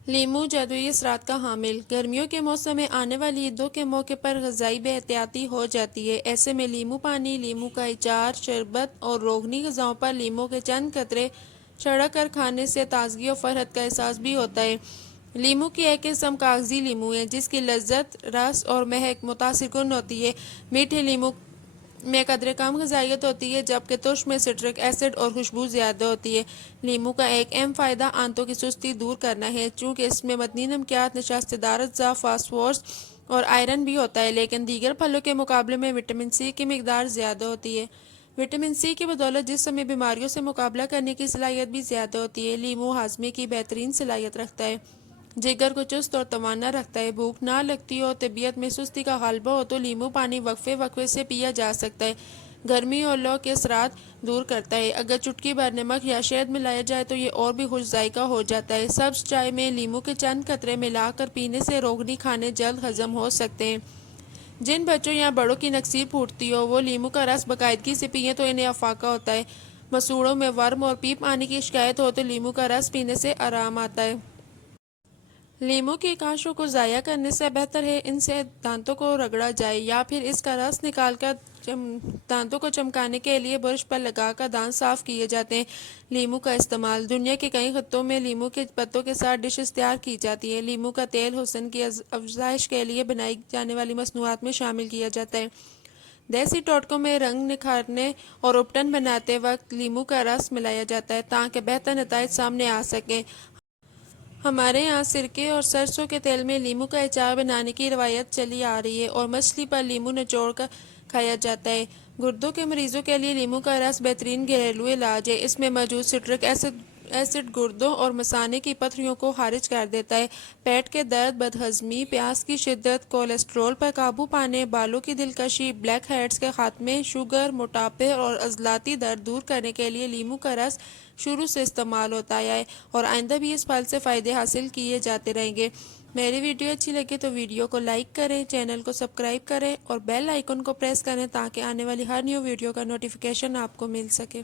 لیمو جادوئی اثرات کا حامل۔ گرمیوں کے موسم میں آنے والی عیدوں کے موقع پر غذائی بے احتیاطی ہو جاتی ہے، ایسے میں لیمو پانی، لیمو کا اچار، شربت اور روغنی غذاؤں پر لیمو کے چند قطرے چھڑک کر کھانے سے تازگی اور فرحت کا احساس بھی ہوتا ہے۔ لیمو کی ایک قسم کاغذی لیمو ہے جس کی لذت، رس اور مہک متاثر کن ہوتی ہے۔ میٹھے لیمو میں قدرے کم غذائیت ہوتی ہے جبکہ ترش میں سٹرک ایسڈ اور خوشبو زیادہ ہوتی ہے۔ لیمو کا ایک اہم فائدہ آنتوں کی سستی دور کرنا ہے چونکہ اس میں معدنی نمکیات، نشاست دار اجزاء، فاسفورس اور آئرن بھی ہوتا ہے، لیکن دیگر پھلوں کے مقابلے میں وٹامن سی کی مقدار زیادہ ہوتی ہے۔ وٹامن سی کی بدولت جسم میں بیماریوں سے مقابلہ کرنے کی صلاحیت بھی زیادہ ہوتی ہے۔ لیمو ہاضمے کی بہترین صلاحیت رکھتا ہے، جگر کو چست اور توانا رکھتا ہے۔ بھوک نہ لگتی ہو، طبیعت میں سستی کا غلبہ ہو تو لیمو پانی وقفے وقفے سے پیا جا سکتا ہے۔ گرمی اور لو کے اثرات دور کرتا ہے۔ اگر چٹکی بھر نمک یا شہد ملایا جائے تو یہ اور بھی خوش ذائقہ ہو جاتا ہے۔ سبز چائے میں لیمو کے چند قطرے ملا کر پینے سے روغنی کھانے جلد ہضم ہو سکتے ہیں۔ جن بچوں یا بڑوں کی نکسیر پھوٹتی ہو وہ لیمو کا رس باقاعدگی سے پئیں تو انہیں افاقہ ہوتا ہے۔ مسوڑھوں میں ورم اور پیپ آنے کی شکایت ہو تو لیمو کا رس پینے سے آرام آتا ہے۔ لیمو کی کاشوں کو ضائع کرنے سے بہتر ہے ان سے دانتوں کو رگڑا جائے یا پھر اس کا رس نکال کر دانتوں کو چمکانے کے لیے برش پر لگا کر دانت صاف کیے جاتے ہیں۔ لیمو کا استعمال۔ دنیا کے کئی خطوں میں لیمو کے پتوں کے ساتھ ڈشز تیار کی جاتی ہیں۔ لیمو کا تیل حسن کی افزائش کے لیے بنائی جانے والی مصنوعات میں شامل کیا جاتا ہے۔ دیسی ٹوٹکوں میں رنگ نکھارنے اور اپٹن بناتے وقت لیمو کا رس ملایا جاتا ہے تاکہ بہتر نتائج سامنے آ سکیں۔ ہمارے یہاں سرکے اور سرسوں کے تیل میں لیمو کا اچار بنانے کی روایت چلی آ رہی ہے اور مچھلی پر لیمو نچوڑ کر کھایا جاتا ہے۔ گردوں کے مریضوں کے لیے لیمو کا رس بہترین گھریلو علاج ہے۔ اس میں موجود سٹرک ایسڈ گردوں اور مثانے کی پتھریوں کو خارج کر دیتا ہے۔ پیٹ کے درد، بدہضمی، پیاس کی شدت، کولیسٹرول پر قابو پانے، بالوں کی دلکشی، بلیک ہیڈز کے خاتمے، شوگر، موٹاپے اور عضلاتی درد دور کرنے کے لیے لیمو کا رس شروع سے استعمال ہوتا آیا ہے اور آئندہ بھی اس پھل سے فائدے حاصل کیے جاتے رہیں گے۔ میری ویڈیو اچھی لگے تو ویڈیو کو لائک کریں، چینل کو سبسکرائب کریں اور بیل آئیکن کو پریس کریں تاکہ آنے والی ہر نیو ویڈیو کا نوٹیفیکیشن آپ کو مل سکے۔